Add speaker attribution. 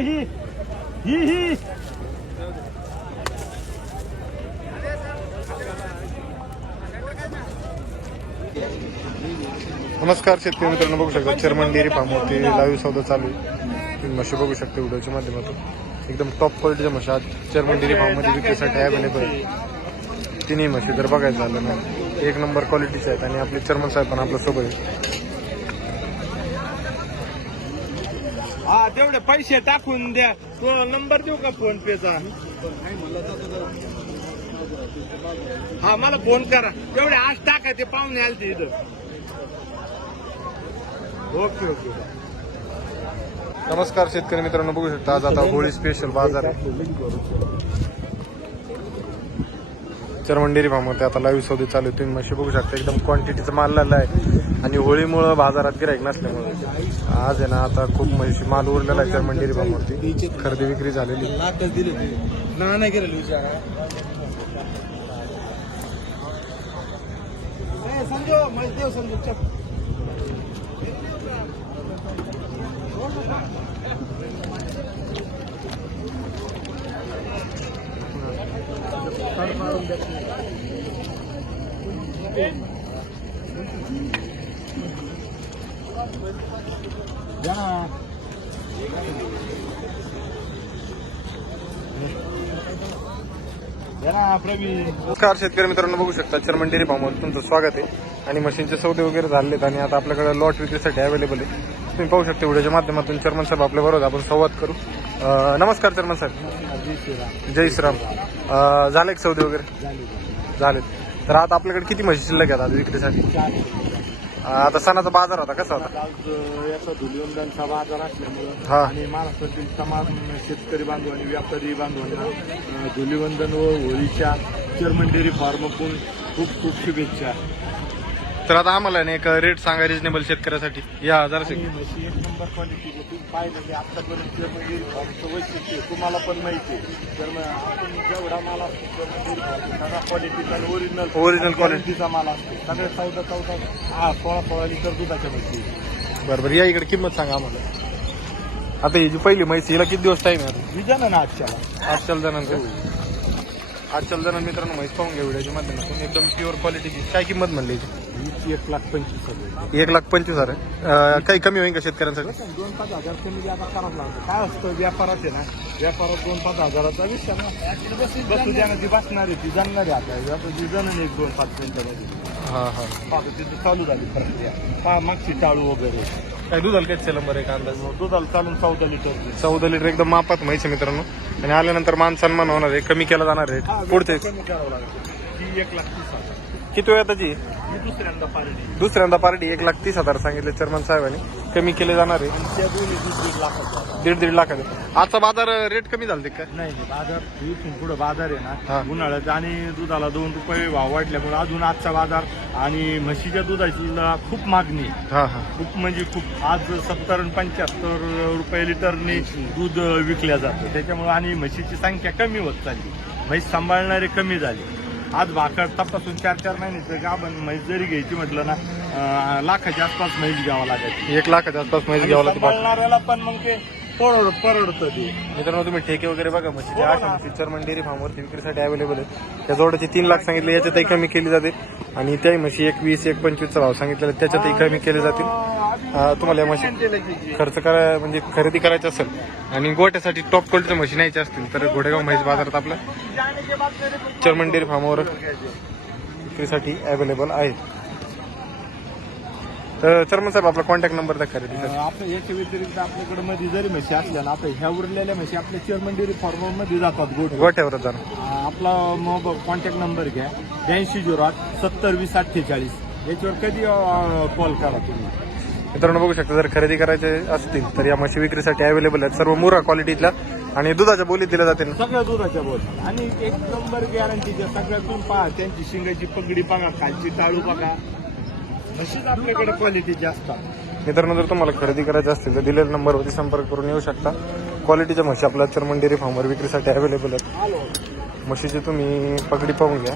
Speaker 1: ही ही
Speaker 2: नमस्कार शेतकरी मित्रांनो बघू शकता चेअरमन डेअरी फार्मवरती लाईव्ह सौदा चालू आहे. तुम्ही मशी बघू शकता व्हिडिओच्या माध्यमातून. एकदम टॉप क्वालिटीच्या मशा चेअरमन डेअरी फार्ममध्ये विक्रीसाठी अवेलेबल आहे तिन्ही म्हशी जर बघायचं झालं ना एक नंबर क्वालिटीचे आहेत आणि आपले चेअरमन साहेब पण आपल्यासोबत आहे
Speaker 1: हा तेवढे पैसे टाकून द्या. तुला नंबर देऊ का फोन पेचा हा मला फोन करा. तेवढे आज टाका ते पाहुणे आले ते इथं. ओके ओके
Speaker 2: नमस्कार शेतकरी मित्रांनो बघू शकता आज आता होळी स्पेशल बाजार आहे. चेअरमन डेअरी फार्मवरती आता लाईव्ह सौदे चालू तुम्ही म्हशी बघू शकता एकदम क्वांटिटीचं माल आलेला आहे. आणि होळीमुळं बाजारात गिराईक नसल्यामुळे. आज आहे ना आता खूप म्हशी माल उरलेला आहे चेअरमन डेअरी फार्मवरती खरेदी विक्री झालेली.
Speaker 1: लाखच दिले ना नाही गेलं विचारा समजो म्हणजे देव समजू चल प्रवीण
Speaker 2: नमस्कार शेतकरी मित्रांनो बघू शकता चर्मन डेअरी फार्मवर तुमचं स्वागत आहे. आणि मशीनचे सौदे वगैरे झालेत आणि आता आपल्याकडे लॉट विक्रीसाठी अवेलेबल आहे. तुम्ही पाहू शकता व्हिडिओच्या माध्यमातून चर्मन साहेब आपल्या बरोबर आपण संवाद करू. नमस्कार चर्मन साहेब. जय श्रीराम. झाले सौदे वगैरे? झालेत. तर आता आपल्याकडे किती म्हशी शिल्लक आहेत आज विक्रीसाठी? आता सणाचा बाजार होता कसा होता?
Speaker 1: आज याचा धुलिवंदनचा बाजार असल्यामुळं
Speaker 2: हा.
Speaker 1: आणि महाराष्ट्रातील तमाम शेतकरी बांधव आणि व्यापारी बांधवांना धुलिवंदन व होळीच्या चेअरमन डेअरी फार्मकडून खूप खूप शुभेच्छा.
Speaker 2: तर आता आम्हाला ना एक रेट सांगा रिजनेबल शेतकऱ्यासाठी. या हजार
Speaker 1: आणि म्हशी एक नंबर क्वालिटीचे तुम्ही पाहिलं की वैशिष्ट्य आहे. तुम्हाला पण माहिती आहे. तर मग आपण जेवढा माल असतो फार्म सगळा क्वालिटीचा आणि ओरिजिनल
Speaker 2: Original quality.
Speaker 1: क्वालिटीचा माल असतो. सगळे चौदा चौदा हा सोळा सोळा लिटर दुधाच्या म्हशी
Speaker 2: बरं बरं. या इकडे किंमत सांगा आम्हाला. आता ही जी पहिली म्हैस हिला किती दिवस टाईम आहे आता?
Speaker 1: विजा ना आजच्याला.
Speaker 2: जणांचं आजच्याला जणांना मित्रांनो म्हैस पाहून घ्या व्हिडिओच्या माध्यमातून. एकदम प्युअर क्वालिटीची काय किंमत म्हणली?
Speaker 1: हीच एक लाख पंचवीस हजार
Speaker 2: एक लाख पंचवीस हजार काही कमी होईल का शेतकऱ्यांसाठी?
Speaker 1: दोन पाच हजार कमी आता करावं लागतं काय असतं व्यापारात आहे ना व्यापारात दोन पाच हजाराचा विषय ना. बसू द्या ना ती बसणार आहे ती जाणणार आहे आता ती जाणून एक दोन पाच मिनिटामध्ये
Speaker 2: हा हा.
Speaker 1: तिथे चालू झाली प्रक्रिया. पा मागची टाळू वगैरे.
Speaker 2: काय दुधाला काय नंबर आहे का अंदाज?
Speaker 1: दुधाला चालून चौदा लिटर
Speaker 2: चौदा लिटर एकदम मापात आहे मित्रांनो. आणि आल्यानंतर मान सन्मान होणार आहे. कमी केला जाणार आहे. पुढचे
Speaker 1: कमी करावं लागतं ती एक लाख तीस हजार.
Speaker 2: किती वेळ त्याची
Speaker 1: दुसऱ्यांदा पारडी.
Speaker 2: दुसऱ्यांदा पार्टी एक लाख तीस हजार सांगितले चेअरमन साहेबांनी. कमी केले जाणार आहे.
Speaker 1: त्या दोन्ही दीड दीड लाखाचा
Speaker 2: दीड दीड लाखाचे. आजचा बाजार रेट कमी झाले काय
Speaker 1: नाही नाही, बाजार इथून पुढे बाजार आहे
Speaker 2: हा.
Speaker 1: ना उन्हाळ्यात आणि दुधाला दोन रुपये भाव वाढल्यामुळे अजून आजचा बाजार आणि म्हशीच्या दुधाची खूप मागणी आहे.
Speaker 2: हा हा.
Speaker 1: खूप म्हणजे खूप. आज सत्तर आणि पंच्याहत्तर रुपये लिटरने दूध विकल्या जातं. त्याच्यामुळे आणि म्हशीची संख्या कमी होत चालली. म्हैस सांभाळणारे कमी झाले. आज भाकर तपासून चार चार महिन्याचं गाभण म्हैस जरी घ्यायची म्हटलं ना लाखाच्या आसपास म्हैस घ्यावं लागायची.
Speaker 2: एक लाखाच्या आसपास म्हैस घ्यावं
Speaker 1: सांभाळणाऱ्याला पण मग ते परवड परवडतं ते.
Speaker 2: मित्रांनो तुम्ही ठेके वगैरे बघा
Speaker 1: हो
Speaker 2: आठ. पिक्चर मन डेअरी फार्मवरती विक्रीसाठी अवेलेबल आहे त्या जोडाचे तीन लाख सांगितले याच्यातही कमी केली जाते. आणि त्याही म्हशी एक वीस एक पंचवीसचा भाव सांगितलेला त्याच्यातही कमी केले जातील. तुम्हाला या म्हशी खर्च करा म्हणजे खरेदी करायची असेल आणि गोट्यासाठी टॉप क्वालिटीच्या म्हशी न्यायच्या असतील तर घोडेगाव म्हैस बाजारात आपल्या चर्मन डेअरी फार्मवर विक्रीसाठी अवेलेबल आहे. तर चर्मन साहेब आपला कॉन्टॅक्ट नंबर द्या खरेदीसाठी
Speaker 1: आपल्या याच्या व्यतिरिक्त आपल्याकडे मध्ये जरी म्हशी असल्या ना आपल्या ह्या उरलेल्या म्हशी आपल्या चेअरमन डेअरी फार्ममध्ये जातात गोट
Speaker 2: गोठ्यावरच जाणार.
Speaker 1: आपला मग कॉन्टॅक्ट नंबर घ्या. ब्याऐंशी झिरो आठ सत्तर वीस अठ्ठेचाळीस. याच्यावर कधी कॉल करा तुम्ही.
Speaker 2: मित्रांनो बघू शकता जर खरेदी करायचे असतील तर या म्हशी विक्रीसाठी अवेलेबल आहेत. सर्व मुरा क्वालिटीतल्या आणि दुधाच्या बोलीत दिल्या जातील.
Speaker 1: सगळ्या दुधाच्या बोल. आणि एक नंबर गॅरंटीच्या सगळ्यातून पहा त्यांची शिंगाची पगडी बघा खालची टाळू बघा. म्हशीच आपल्याकडे क्वालिटी जास्त.
Speaker 2: मित्रांनो जर तुम्हाला खरेदी करायचे असतील तर दिलेल्या नंबरवरती संपर्क करून येऊ शकता. क्वालिटीच्या म्हशी आपल्या चर्मन डेअरी फार्मवर विक्रीसाठी अवेलेबल आहेत. म्हशीची तुम्ही पगडी पाहून घ्या.